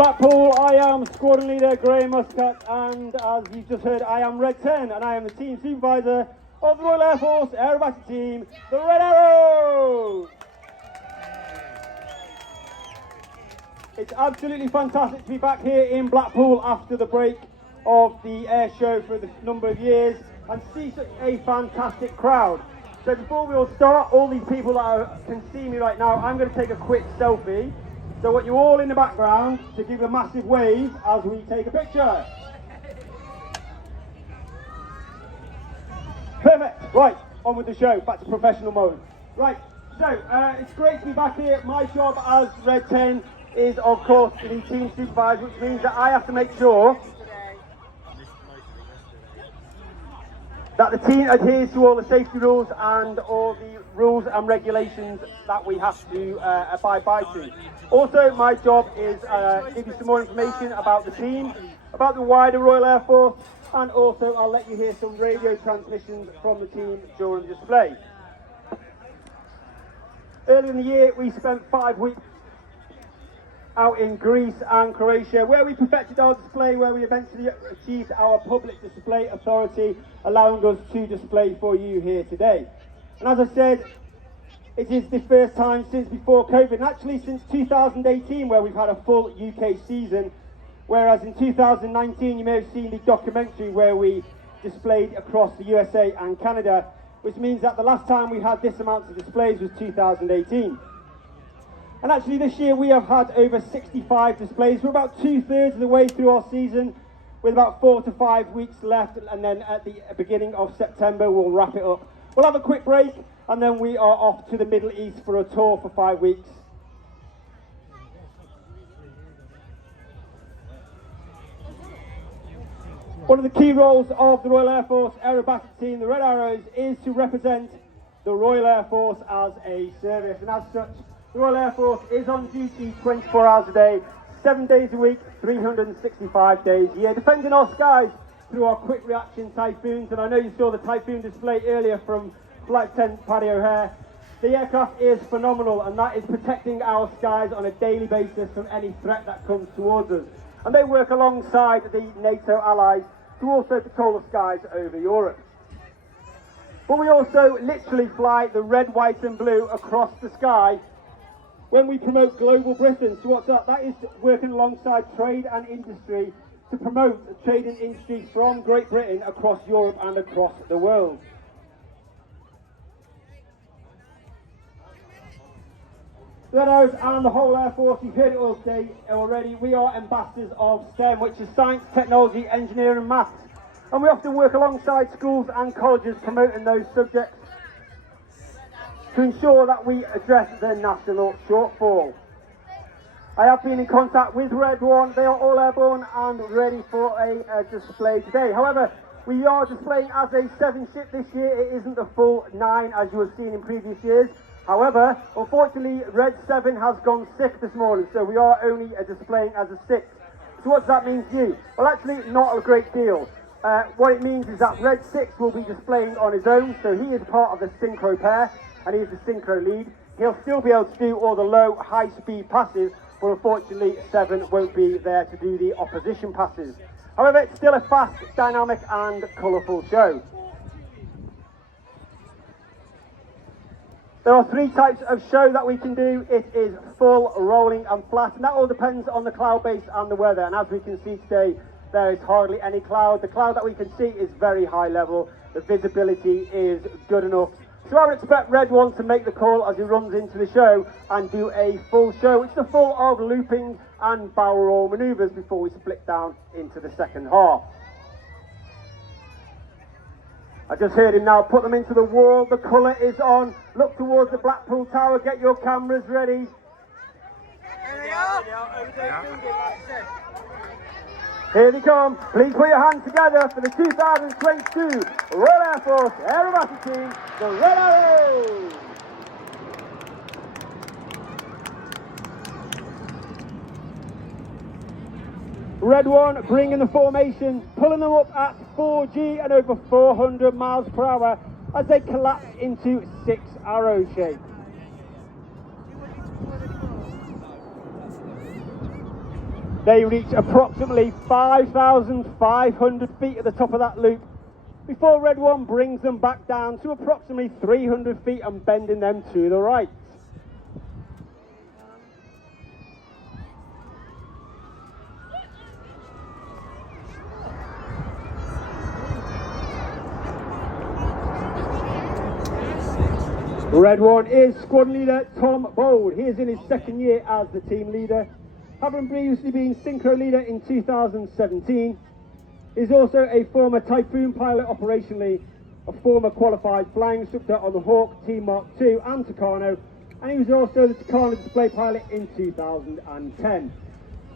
Blackpool, I am squadron leader Graham Muscat, and as you've just heard, I am Red 10, and I am the team supervisor of the Royal Air Force Aerobatic Team, the Red Arrows. It's absolutely fantastic to be back here in Blackpool after the break of the air show for a number of years and see such a fantastic crowd. So before we all start, all these people that can see me right now, I'm going to take a quick selfie. So I want you all in the background to give a massive wave as we take a picture. Perfect. Right, on with the show. Back to professional mode. Right, so it's great to be back here. My job as Red 10 is, of course, to be team supervisor, which means that I have to make sure that the team adheres to all the safety rules and all the rules and regulations that we have to abide by to. Also, my job is to give you some more information about the team, about the wider Royal Air Force, and also I'll let you hear some radio transmissions from the team during the display. Earlier in the year, we spent 5 weeks out in Greece and Croatia, where we perfected our display, where we eventually achieved our public display authority, allowing us to display for you here today. And as I said, it is the first time since before COVID, and actually since 2018, where we've had a full UK season, whereas in 2019 you may have seen the documentary where we displayed across the USA and Canada, which means that the last time we had this amount of displays was 2018. And actually this year we have had over 65 displays. We're about 2/3 of the way through our season, with about 4 to 5 weeks left, and then at the beginning of September we'll wrap it up. We'll have a quick break, and then we are off to the Middle East for a tour for 5 weeks. One of the key roles of the Royal Air Force Aerobatic Team, the Red Arrows, is to represent the Royal Air Force as a service, and as such, the Royal Air Force is on duty 24 hours a day, 7 days a week, 365 days a year, defending our skies through our quick reaction Typhoons. And I know you saw the Typhoon display earlier from Flight 10 Paddy O'Hare. The aircraft is phenomenal, and that is protecting our skies on a daily basis from any threat that comes towards us. And they work alongside the NATO allies to also patrol the skies over Europe. But we also literally fly the red, white and blue across the sky when we promote Global Britain. So what's that? That is working alongside trade and industry to promote trade and industry from Great Britain across Europe and across the world. The Red Arrows and the whole Air Force, you've heard it all today already, we are ambassadors of STEM, which is science, technology, engineering and maths. And we often work alongside schools and colleges promoting those subjects to ensure that we address the national shortfall. I have been in contact with Red 1, they are all airborne and ready for a display today. However, we are displaying as a 7-ship this year, it isn't the full 9 as you have seen in previous years. However, unfortunately, Red 7 has gone sick this morning, so we are only displaying as a 6. So what does that mean to you? Well, actually, not a great deal. What it means is that Red 6 will be displaying on his own, so he is part of the synchro pair, and he is the synchro lead. He'll still be able to do all the low, high-speed passes, but unfortunately 7 won't be there to do the opposition passes. However, it's still a fast, dynamic and colourful show. There are 3 types of show that we can do. It is full, rolling and flat, and that all depends on the cloud base and the weather. And as we can see today, there is hardly any cloud. The cloud that we can see is very high level. The visibility is good enough. So I would expect Red 1 to make the call as he runs into the show and do a full show, which is full of looping and barrel roll manoeuvres before we split down into the second half. I just heard him now put them into the wall. The colour is on. Look towards the Blackpool Tower. Get your cameras ready. There they are. Here they come. Please put your hands together for the 2022 Royal Air Force Aerobatic Team, the Red Arrows. Red 1 bringing the formation, pulling them up at 4G and over 400 miles per hour as they collapse into 6 arrow shape. They reach approximately 5,500 feet at the top of that loop before Red 1 brings them back down to approximately 300 feet and bending them to the right. Red 1 is squad leader Tom Bold. He is in his second year as the team leader, having previously been synchro leader in 2017. He's also a former Typhoon pilot operationally, a former qualified flying instructor on the Hawk Team Mark II and Tucano, and he was also the Tucano display pilot in 2010.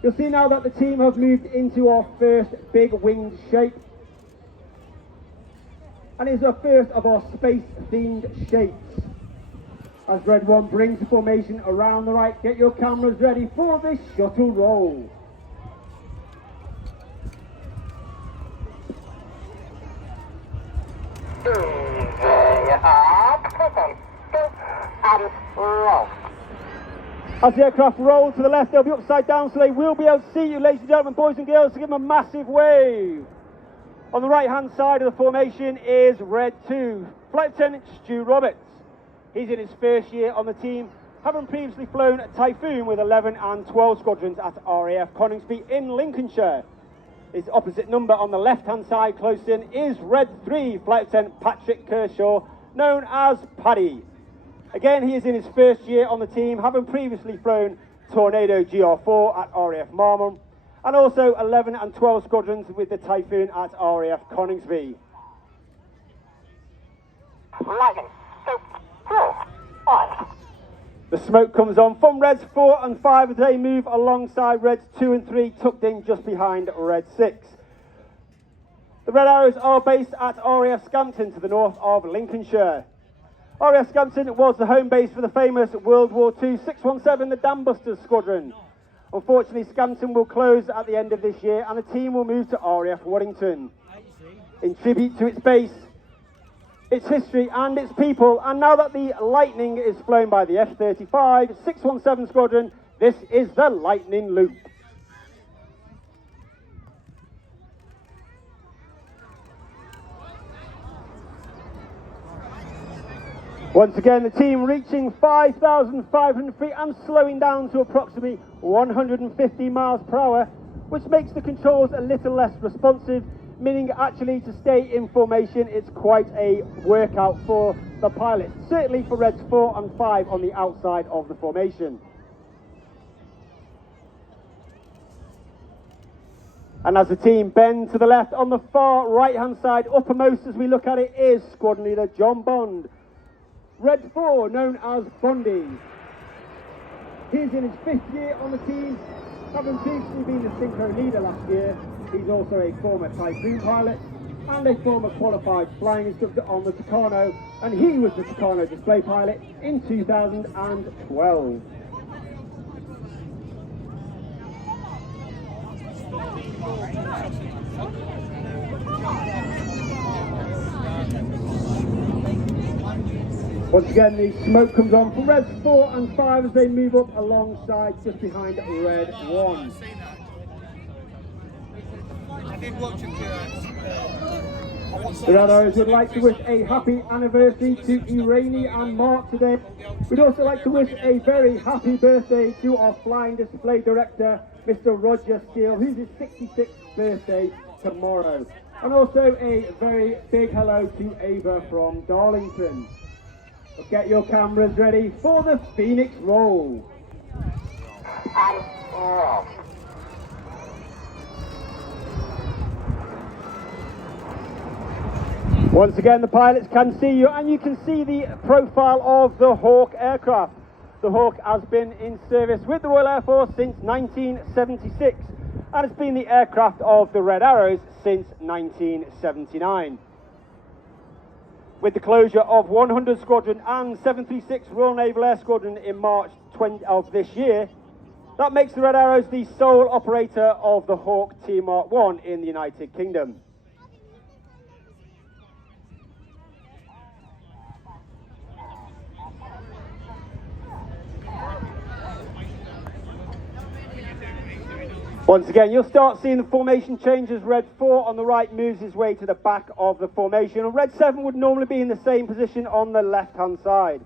You'll see now that the team have moved into our first big winged shape, and it's our first of our space-themed shapes. As Red 1 brings the formation around the right, get your cameras ready for this shuttle roll. As the aircraft roll to the left, they'll be upside down, so they will be able to see you, ladies and gentlemen, boys and girls, so give them a massive wave. On the right-hand side of the formation is Red 2, Flight Lieutenant Stu Roberts. He's in his first year on the team, having previously flown Typhoon with 11 and 12 squadrons at RAF Coningsby in Lincolnshire. His opposite number on the left-hand side, close in, is Red 3, Flight Lieutenant Patrick Kershaw, known as Paddy. Again, he is in his first year on the team, having previously flown Tornado GR4 at RAF Marmon, and also 11 and 12 squadrons with the Typhoon at RAF Coningsby. Lightning. 2, 4, 5. The smoke comes on from Reds 4 and 5 as they move alongside Reds 2 and 3, tucked in just behind Red 6. The Red Arrows are based at RAF Scampton to the north of Lincolnshire. RAF Scampton was the home base for the famous World War II 617, the Dambusters Squadron. Unfortunately, Scampton will close at the end of this year and the team will move to RAF Waddington. In tribute to its base, its history and its people, and now that the Lightning is flown by the F-35 617 Squadron, this is the Lightning Loop. Once again, the team reaching 5,500 feet and slowing down to approximately 150 miles per hour, which makes the controls a little less responsive, meaning actually to stay in formation it's quite a workout for the pilots, certainly for Reds 4 and 5 on the outside of the formation. And as the team bend to the left, on the far right hand side, uppermost as we look at it, is squadron leader John Bond. Red 4, known as Bondy. He's in his 5th year on the team, having previously been the synchro leader last year. He's also a former Typhoon pilot and a former qualified flying instructor on the Tucano, and he was the Tucano display pilot in 2012. Once again, the smoke comes on from Reds 4 and 5 as they move up alongside just behind Red 1. The Red Arrows would like to wish a happy anniversary to Irene and Mark today. We'd also like to wish a very happy birthday to our flying display director, Mr. Roger Steele, who's his 66th birthday tomorrow. And also a very big hello to Ava from Darlington. So get your cameras ready for the Phoenix roll. And roll. Once again, the pilots can see you, and you can see the profile of the Hawk aircraft. The Hawk has been in service with the Royal Air Force since 1976, and it's been the aircraft of the Red Arrows since 1979. With the closure of 100 Squadron and 736 Royal Naval Air Squadron in March of this year, that makes the Red Arrows the sole operator of the Hawk Team Mark I in the United Kingdom. Once again, you'll start seeing the formation change as Red 4 on the right moves his way to the back of the formation, and Red 7 would normally be in the same position on the left-hand side.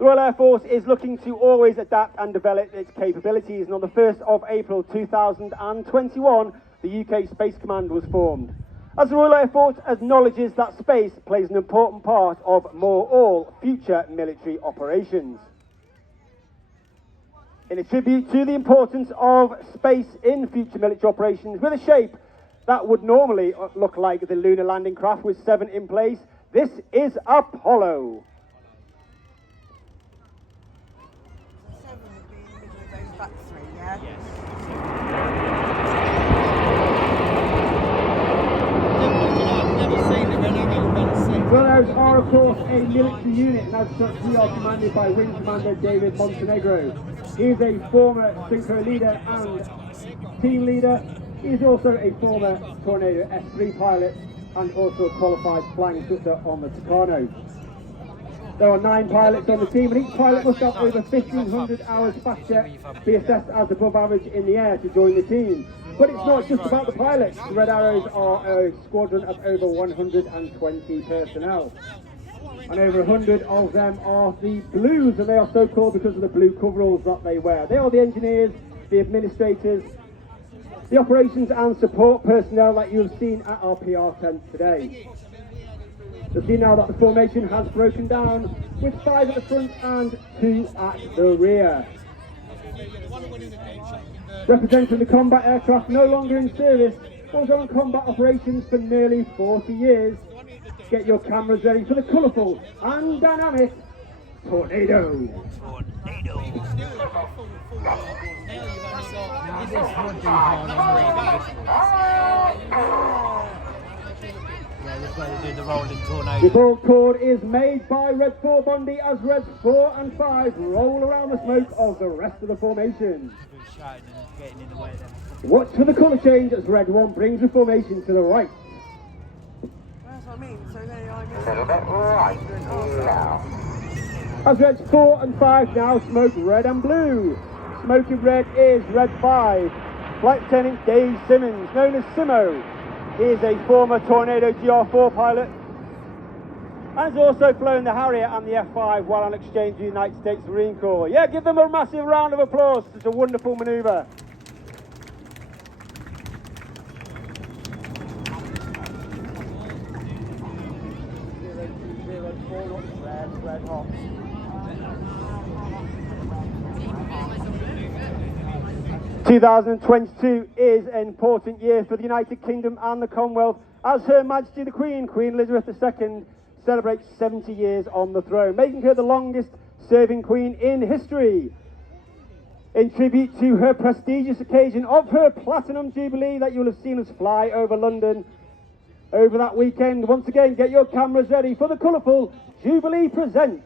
The Royal Air Force is looking to always adapt and develop its capabilities, and on the 1st of April 2021, the UK Space Command was formed. As the Royal Air Force acknowledges that space plays an important part of all future military operations. In a tribute to the importance of space in future military operations, with a shape that would normally look like the lunar landing craft with 7 in place, this is Apollo. 7 would be in the middle of those back 3, yeah? Yes. Those are, of course, a military unit, and as such, we are commanded by Wing Commander David Montenegro. He is a former Synchro leader and team leader. He is also a former Tornado S3 pilot and also a qualified flying instructor on the Tucano. There are 9 pilots on the team, and each pilot must have over 1,500 hours fast jet to be assessed as above average in the air to join the team. But it's not just about the pilots. The Red Arrows are a squadron of over 120 personnel. And over 100 of them are the Blues, and they are so called because of the blue coveralls that they wear. They are the engineers, the administrators, the operations and support personnel that you have seen at our PR tent today. You'll see now that the formation has broken down, with 5 at the front and 2 at the rear. Representing the combat aircraft no longer in service, was on combat operations for nearly 40 years. Get your cameras ready for the colourful and dynamic Tornado. Yeah, this way they do the rolling tornado. The ball cord is made by Red 4 Bondi as Reds 4 and 5 roll around the smoke of the rest of the formation. Shouting and getting in the way of them. Watch for the colour change as Red 1 brings the formation to the right. That's what I mean, so they are A little bit right now. As Reds 4 and 5 now smoke red and blue. Smoking red is Red 5. Flight Lieutenant Dave Simmons, known as Simo. He is a former Tornado GR4 pilot and has also flown the Harrier and the F5 while on exchange with the United States Marine Corps. Yeah, give them a massive round of applause. It's a wonderful manoeuvre. Red hot. 2022 is an important year for the United Kingdom and the Commonwealth as Her Majesty the Queen, Queen Elizabeth II, celebrates 70 years on the throne, making her the longest serving Queen in history. In tribute to her prestigious occasion of her Platinum Jubilee that you'll have seen us fly over London over that weekend, once again get your cameras ready for the colourful Jubilee Presents.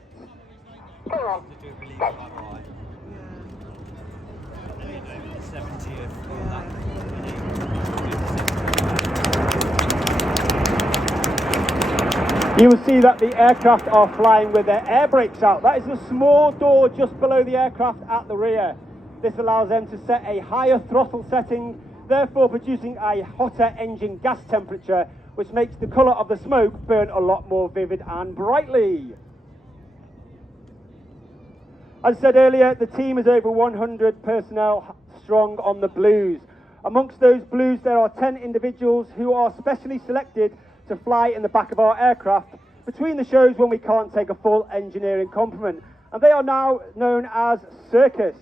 You will see that the aircraft are flying with their air brakes out. That is the small door just below the aircraft at the rear. This allows them to set a higher throttle setting, therefore producing a hotter engine gas temperature, which makes the colour of the smoke burn a lot more vivid and brightly. As I said earlier, the team is over 100 personnel strong on the Blues. Amongst those Blues, there are 10 individuals who are specially selected to fly in the back of our aircraft between the shows when we can't take a full engineering complement. And they are now known as Circus.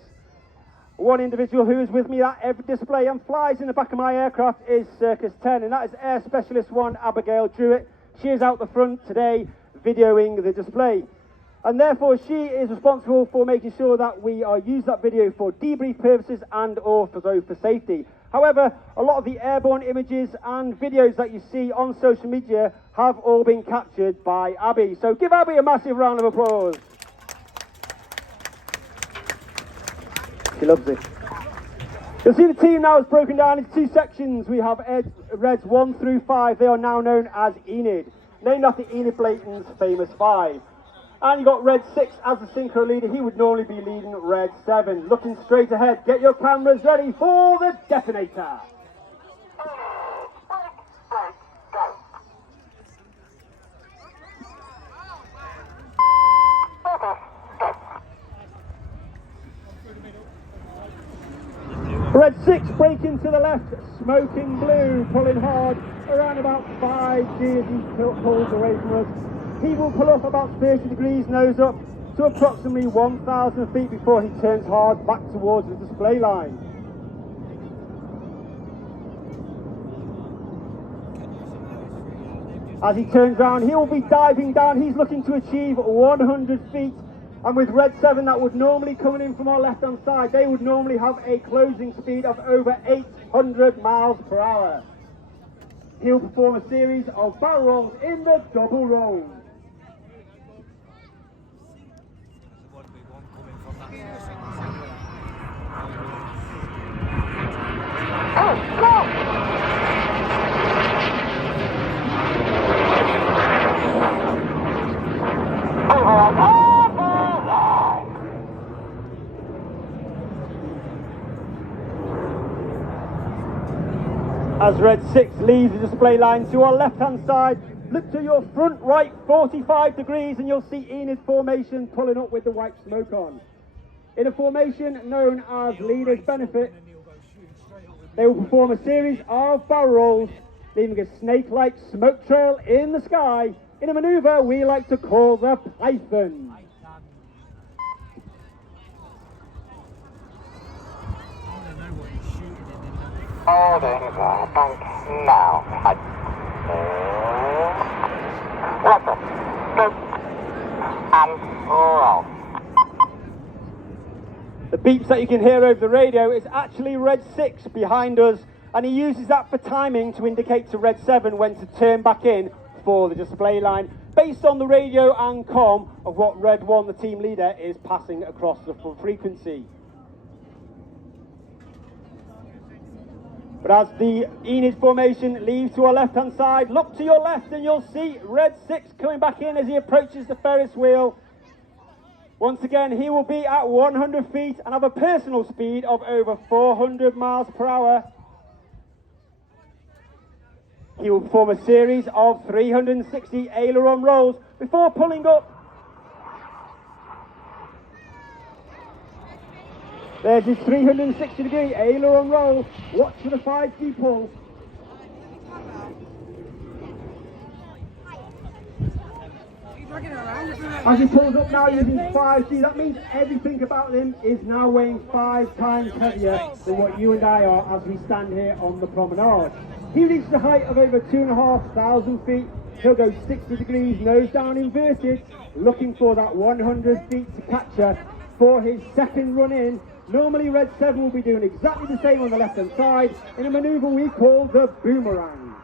One individual who is with me at every display and flies in the back of my aircraft is Circus 10, and that is Air Specialist 1 Abigail Druitt. She is out the front today videoing the display. And therefore she is responsible for making sure that we use that video for debrief purposes and or for safety. However, a lot of the airborne images and videos that you see on social media have all been captured by Abby. So give Abby a massive round of applause. She loves it. You'll see the team now is broken down into 2 sections. We have Reds 1 through 5. They are now known as Enid, named after Enid Blyton's famous 5. And you got red 6 as the synchro leader. He would normally be leading red 7. Looking straight ahead. Get your cameras ready for the detonator. Red 6 braking to the left, smoking blue, pulling hard, around about 5 gears he pulls away from us. He will pull up about 30 degrees nose up to approximately 1,000 feet before he turns hard back towards the display line. As he turns round, he will be diving down. He's looking to achieve 100 feet. And with red 7, that would normally coming in from our left-hand side, they would normally have a closing speed of over 800 miles per hour. He'll perform a series of barrel rolls in the double roll. As red 6 leaves the display line to our left-hand side, look to your front right 45 degrees and you'll see Enid formation pulling up with the white smoke on. In a formation known as Leader's Benefit, they will perform a series of barrel rolls, leaving a snake-like smoke trail in the sky in a manoeuvre we like to call the Python. Holding the bank now. Listen, good, and roll. The beeps that you can hear over the radio is actually red 6 behind us, and he uses that for timing to indicate to red 7 when to turn back in for the display line, based on the radio and comm of what red 1, the team leader, is passing across the full frequency. But as the Enid formation leaves to our left-hand side, look to your left and you'll see red 6 coming back in as he approaches the Ferris wheel. Once again, he will be at 100 feet and have a personal speed of over 400 miles per hour. He will perform a series of 360 aileron rolls before pulling up. There's his 360 degree aileron roll. Watch for the 5G pull. As he pulls up now using 5G, that means everything about him is now weighing 5 times heavier than what you and I are as we stand here on the promenade. He reaches a height of over 2,500 feet. He'll go 60 degrees nose down inverted, looking for that 100 feet to capture for his second run in. Normally red 7 will be doing exactly the same on the left hand side in a manoeuvre we call the boomerang.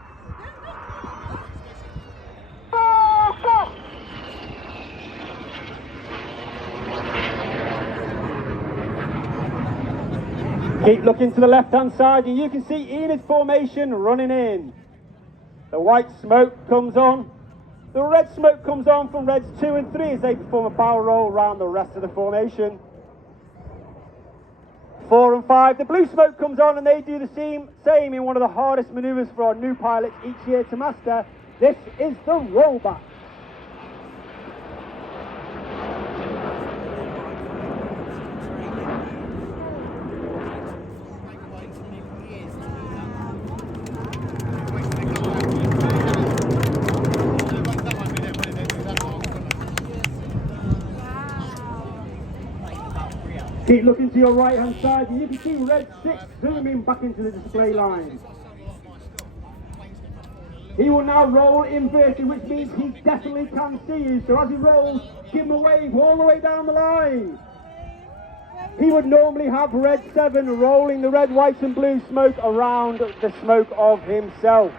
Keep looking to the left hand side and you can see Enid's formation running in. The white smoke comes on. The red smoke comes on from reds 2 and 3 as they perform a barrel roll around the rest of the formation. 4 and 5, the blue smoke comes on and they do the same in one of the hardest manoeuvres for our new pilots each year to master. This is the rollback. Keep looking to your right hand side and you can see red 6 zooming back into the display line. He will now roll inverted, which means he definitely can see you. So as he rolls, give him a wave all the way down the line. He would normally have red 7 rolling the red, white and blue smoke around the smoke of himself.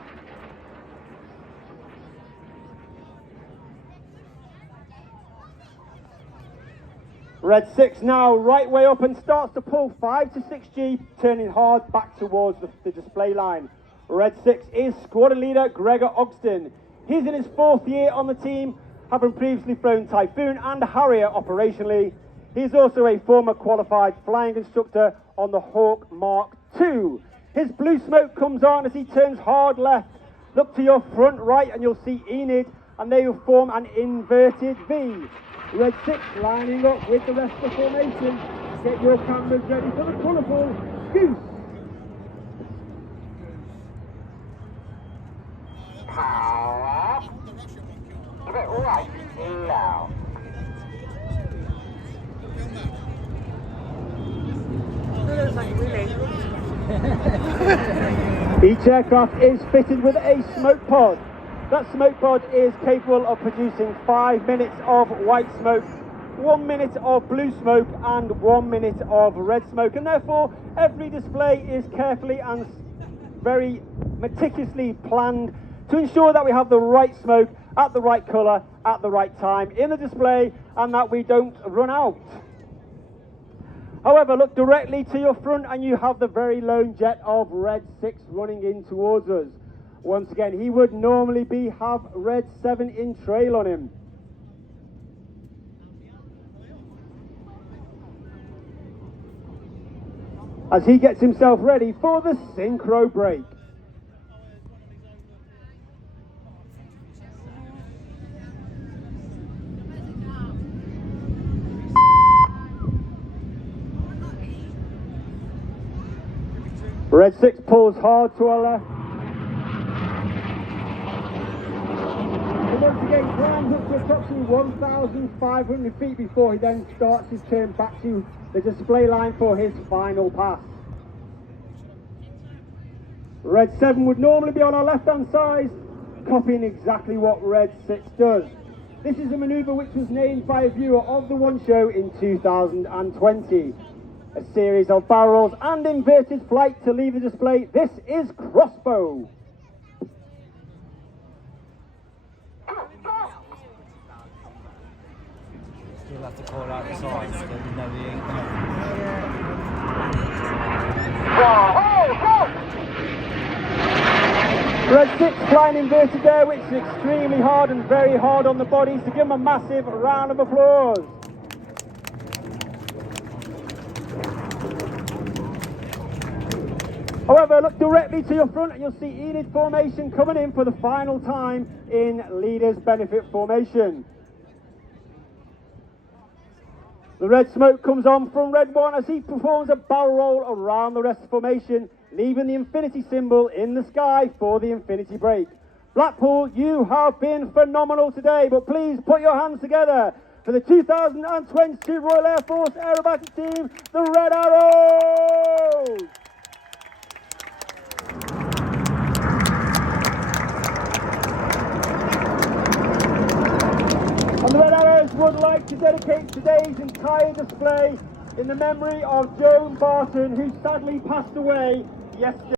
Red 6 now right way up and starts to pull 5 to 6G, turning hard back towards the display line. Red 6 is squadron leader Gregor Ogston. He's in his 4th year on the team, having previously flown Typhoon and Harrier operationally. He's also a former qualified flying instructor on the Hawk Mark II. His blue smoke comes on as he turns hard left. Look to your front right and you'll see Enid, and they will form an inverted V. Red 6 lining up with the rest of the formation. Get your cameras ready for the colourful goose. Power. A bit right now. Looks like Willie. Each aircraft is fitted with a smoke pod. That smoke pod is capable of producing 5 minutes of white smoke, 1 minute of blue smoke and 1 minute of red smoke, and therefore every display is carefully and very meticulously planned to ensure that we have the right smoke at the right colour at the right time in the display and that we don't run out. However, look directly to your front and you have the very lone jet of Red 6 running in towards us. Once again, he would normally have Red 7 in trail on him. As he gets himself ready for the synchro break. Red 6 pulls hard to our left. And once again climbs up to approximately 1,500 feet before he then starts his turn back to the display line for his final pass. Red 7 would normally be on our left hand side, copying exactly what Red 6 does. This is a manoeuvre which was named by a viewer of the One Show in 2020. A series of barrel rolls and inverted flight to leave the display. This is crossbow. You'll have to call out the signs, so you know he ain't there. Red 6 flying inverted there, which is extremely hard and very hard on the body, so give him a massive round of applause. However, look directly to your front and you'll see Enid formation coming in for the final time in Leaders Benefit formation. The red smoke comes on from Red 1 as he performs a barrel roll around the rest of the formation, leaving the infinity symbol in the sky for the infinity break. Blackpool, you have been phenomenal today, but please put your hands together for the 2022 Royal Air Force Aerobatic Team, the Red Arrows! And the Red Arrows would like to dedicate today's entire display in the memory of Joan Barton, who sadly passed away yesterday.